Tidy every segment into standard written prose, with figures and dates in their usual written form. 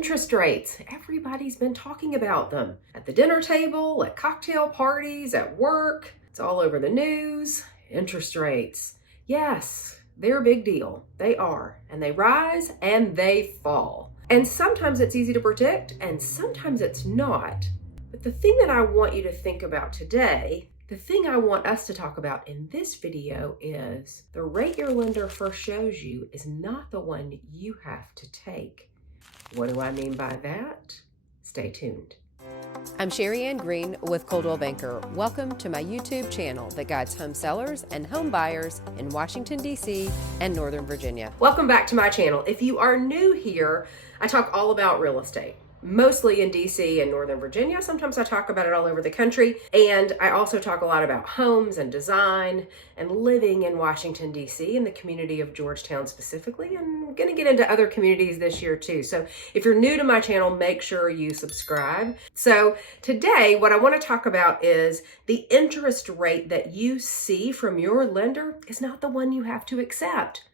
interest rates. Everybody's been talking about them at the dinner table, at cocktail parties, at work. It's all over the news. Interest rates. Yes, they're a big deal. They are. And they rise and they fall. And sometimes it's easy to predict and sometimes it's not. But the thing that I want you to think about today, the thing I want us to talk about in this video is the rate your lender first shows you is not the one you have to take. What do I mean by that? Stay tuned. I'm Sherri Ann Green with Coldwell Banker. Welcome to my YouTube channel that guides home sellers and home buyers in Washington, D.C. and Northern Virginia. Welcome back to my channel. If you are new here, I talk all about real estate. Mostly in DC and Northern Virginia. Sometimes I talk about it all over the country. And I also talk a lot about homes and design and living in Washington, DC and the community of Georgetown specifically. And I'm going to get into other communities this year too. So if you're new to my channel, make sure you subscribe. So today, what I want to talk about is the interest rate that you see from your lender is not the one you have to accept.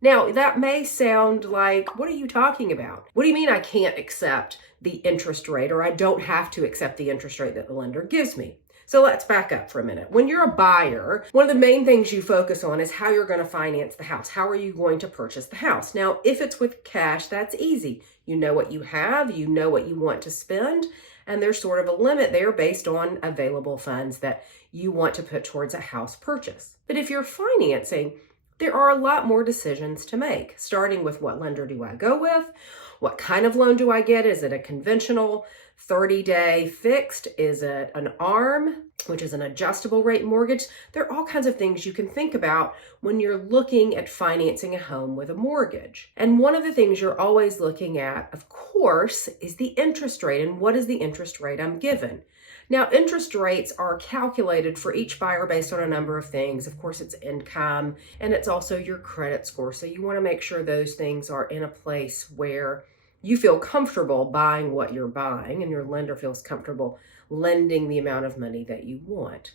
Now, that may sound like, what are you talking about? What do you mean I can't accept the interest rate, or I don't have to accept the interest rate that the lender gives me? So let's back up for a minute. When you're a buyer, one of the main things you focus on is how you're going to finance the house. How are you going to purchase the house? Now, if it's with cash, that's easy. You know what you have, you know what you want to spend, and there's sort of a limit there based on available funds that you want to put towards a house purchase. But if you're financing, there are a lot more decisions to make, starting with what lender do I go with? What kind of loan do I get? Is it a conventional 30-day fixed? Is it an ARM, which is an adjustable rate mortgage? There are all kinds of things you can think about when you're looking at financing a home with a mortgage. And one of the things you're always looking at, of course, is the interest rate. And what is the interest rate I'm given? Now, interest rates are calculated for each buyer based on a number of things. Of course, it's income and it's also your credit score. So you want to make sure those things are in a place where you feel comfortable buying what you're buying and your lender feels comfortable lending the amount of money that you want.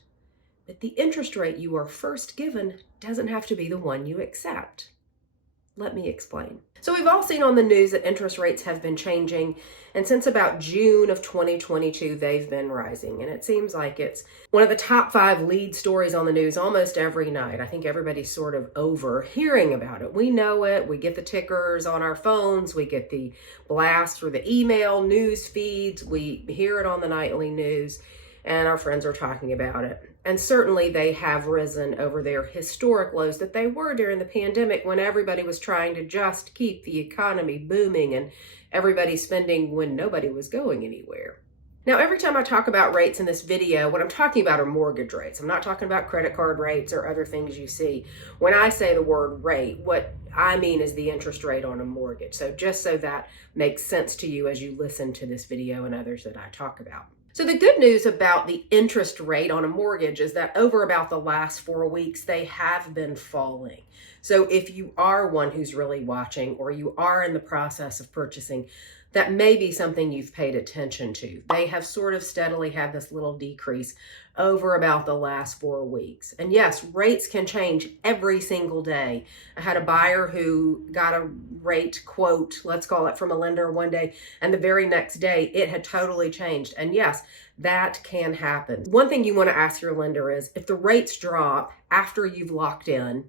But the interest rate you are first given doesn't have to be the one you accept. Let me explain. So we've all seen on the news that interest rates have been changing, and since about June of 2022, they've been rising. And it seems like it's one of the top 5 lead stories on the news almost every night. I think everybody's sort of over hearing about it. We know it. We get the tickers on our phones. We get the blast through the email news feeds. We hear it on the nightly news, and our friends are talking about it. And certainly they have risen over their historic lows that they were during the pandemic when everybody was trying to just keep the economy booming and everybody spending when nobody was going anywhere. Now, every time I talk about rates in this video, what I'm talking about are mortgage rates. I'm not talking about credit card rates or other things you see. When I say the word rate, what I mean is the interest rate on a mortgage. So just so that makes sense to you as you listen to this video and others that I talk about. So the good news about the interest rate on a mortgage is that over about the last 4 weeks, they have been falling. So if you are one who's really watching or you are in the process of purchasing, that may be something you've paid attention to. They have sort of steadily had this little decrease over about the last 4 weeks. And yes, rates can change every single day. I had a buyer who got a rate quote, let's call it, from a lender one day, and the very next day it had totally changed. And yes, that can happen. One thing you want to ask your lender is, if the rates drop after you've locked in,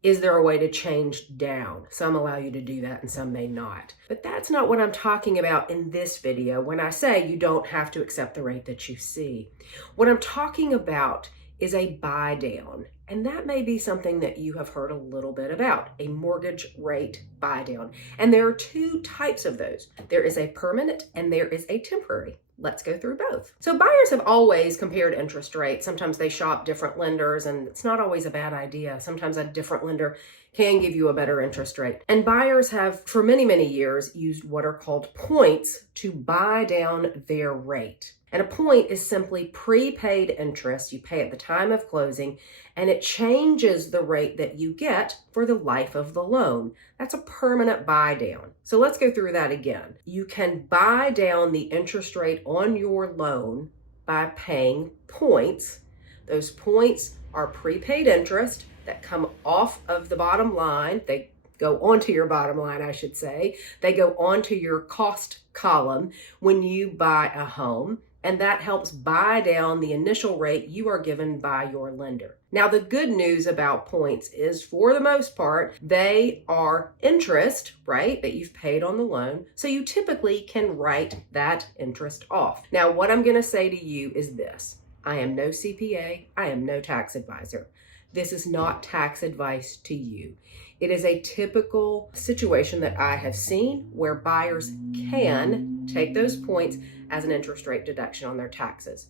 is there a way to change down? Some allow you to do that and some may not. But that's not what I'm talking about in this video when I say you don't have to accept the rate that you see. What I'm talking about is a buy down. And that may be something that you have heard a little bit about, a mortgage rate buy down. And there are 2 types of those. There is a permanent and there is a temporary. Let's go through both. So buyers have always compared interest rates. Sometimes they shop different lenders and it's not always a bad idea. Sometimes a different lender can give you a better interest rate. And buyers have for many, many years used what are called points to buy down their rate. And a point is simply prepaid interest you pay at the time of closing, and it changes the rate that you get for the life of the loan. That's a permanent buy down. So let's go through that again. You can buy down the interest rate on your loan by paying points. Those points are prepaid interest that come off of the bottom line. They go onto your bottom line, I should say. They go onto your cost column when you buy a home, and that helps buy down the initial rate you are given by your lender. Now, the good news about points is, for the most part, they are interest, right, that you've paid on the loan. So you typically can write that interest off. Now, what I'm going to say to you is this. I am no CPA. I am no tax advisor. This is not tax advice to you. It is a typical situation that I have seen where buyers can take those points as an interest rate deduction on their taxes.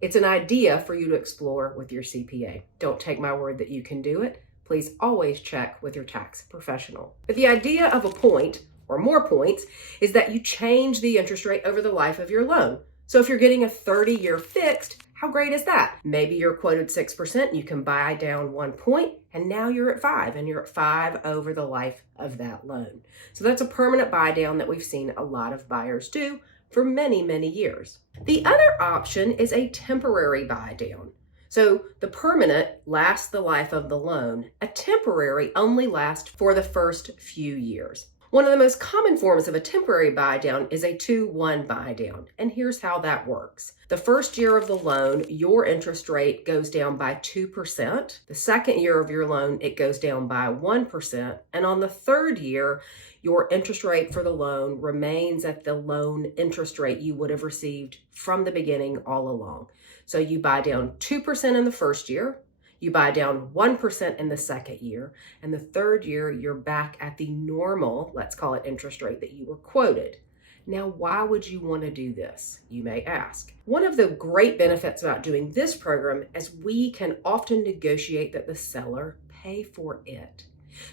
It's an idea for you to explore with your CPA. Don't take my word that you can do it. Please always check with your tax professional. But the idea of a point or more points is that you change the interest rate over the life of your loan. So if you're getting a 30-year fixed, how great is that? Maybe you're quoted 6%, you can buy down 1 point, and now you're at 5, and you're at 5 over the life of that loan. So that's a permanent buy down that we've seen a lot of buyers do for many, many years. The other option is a temporary buy down. So the permanent lasts the life of the loan. A temporary only lasts for the first few years. One of the most common forms of a temporary buy down is a 2-1 buy down. And here's how that works. The first year of the loan, your interest rate goes down by 2%. The second year of your loan, it goes down by 1%. And on the third year, your interest rate for the loan remains at the loan interest rate you would have received from the beginning all along. So you buy down 2% in the first year, you buy down 1% in the second year, and the third year, you're back at the normal, let's call it interest rate that you were quoted. Now, why would you want to do this, you may ask? One of the great benefits about doing this program is we can often negotiate that the seller pay for it.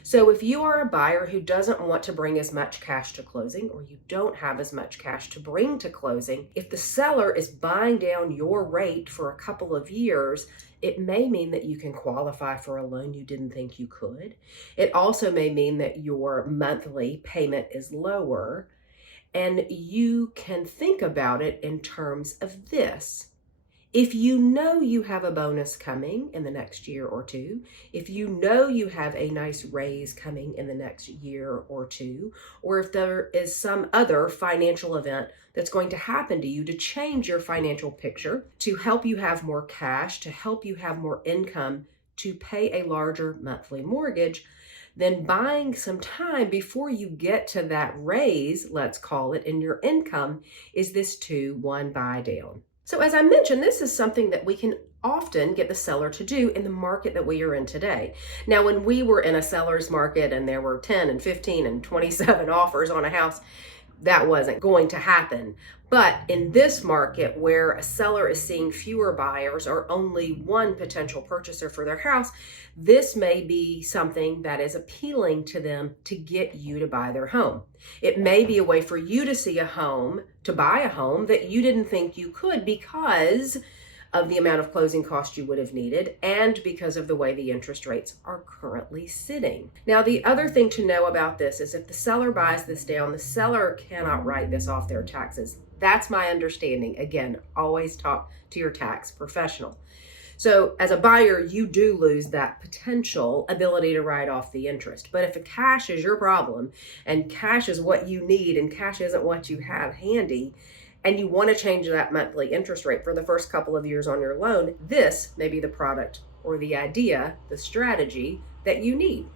So if you are a buyer who doesn't want to bring as much cash to closing, or you don't have as much cash to bring to closing, if the seller is buying down your rate for a couple of years, it may mean that you can qualify for a loan you didn't think you could. It also may mean that your monthly payment is lower, and you can think about it in terms of this. If you know you have a bonus coming in the next year or two, if you know you have a nice raise coming in the next year or two, or if there is some other financial event that's going to happen to you to change your financial picture, to help you have more cash, to help you have more income to pay a larger monthly mortgage, then buying some time before you get to that raise, let's call it, in your income, is this 2-1 buy down. So as I mentioned, this is something that we can often get the seller to do in the market that we are in today. Now, when we were in a seller's market and there were 10 and 15 and 27 offers on a house, that wasn't going to happen. But in this market where a seller is seeing fewer buyers or only one potential purchaser for their house, this may be something that is appealing to them to get you to buy their home. It may be a way for you to see a home, to buy a home that you didn't think you could because of the amount of closing costs you would have needed and because of the way the interest rates are currently sitting. Now, the other thing to know about this is if the seller buys this down, the seller cannot write this off their taxes. That's my understanding. Again, always talk to your tax professional. So as a buyer, you do lose that potential ability to write off the interest. But if cash is your problem and cash is what you need and cash isn't what you have handy, and you want to change that monthly interest rate for the first couple of years on your loan, this may be the product or the idea, the strategy that you need.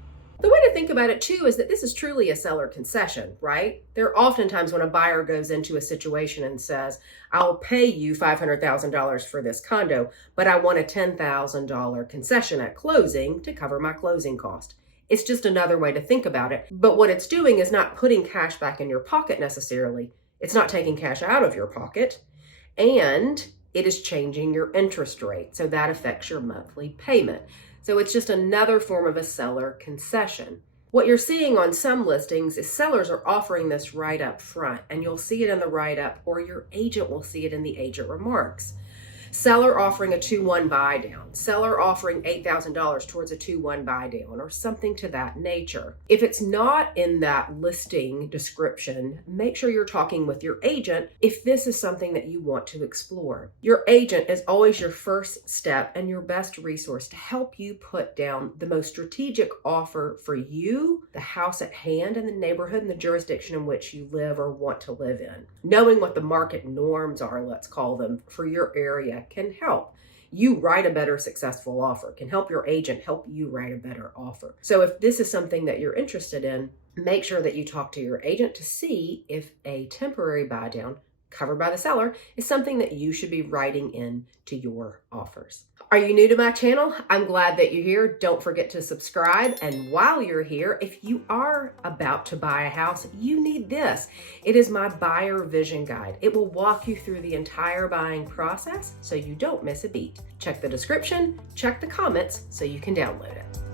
The way to think about it too is that this is truly a seller concession, right? There are often times when a buyer goes into a situation and says, I'll pay you $500,000 for this condo, but I want a $10,000 concession at closing to cover my closing cost. It's just another way to think about it. But what it's doing is not putting cash back in your pocket necessarily. It's not taking cash out of your pocket, and it is changing your interest rate. So that affects your monthly payment. So it's just another form of a seller concession. What you're seeing on some listings is sellers are offering this right up front, and you'll see it in the write-up, or your agent will see it in the agent remarks. Seller offering a 2-1 buy down, seller offering $8,000 towards a 2-1 buy down, or something to that nature. If it's not in that listing description, make sure you're talking with your agent if this is something that you want to explore. Your agent is always your first step and your best resource to help you put down the most strategic offer for you, the house at hand, and the neighborhood and the jurisdiction in which you live or want to live in. Knowing what the market norms are, let's call them, for your area can help you write a better successful offer, can help your agent help you write a better offer. So if this is something that you're interested in, make sure that you talk to your agent to see if a temporary buy down covered by the seller is something that you should be writing in to your offers. Are you new to my channel? I'm glad that you're here. Don't forget to subscribe. And while you're here, if you are about to buy a house, you need this. It is my buyer vision guide. It will walk you through the entire buying process so you don't miss a beat. Check the description, check the comments so you can download it.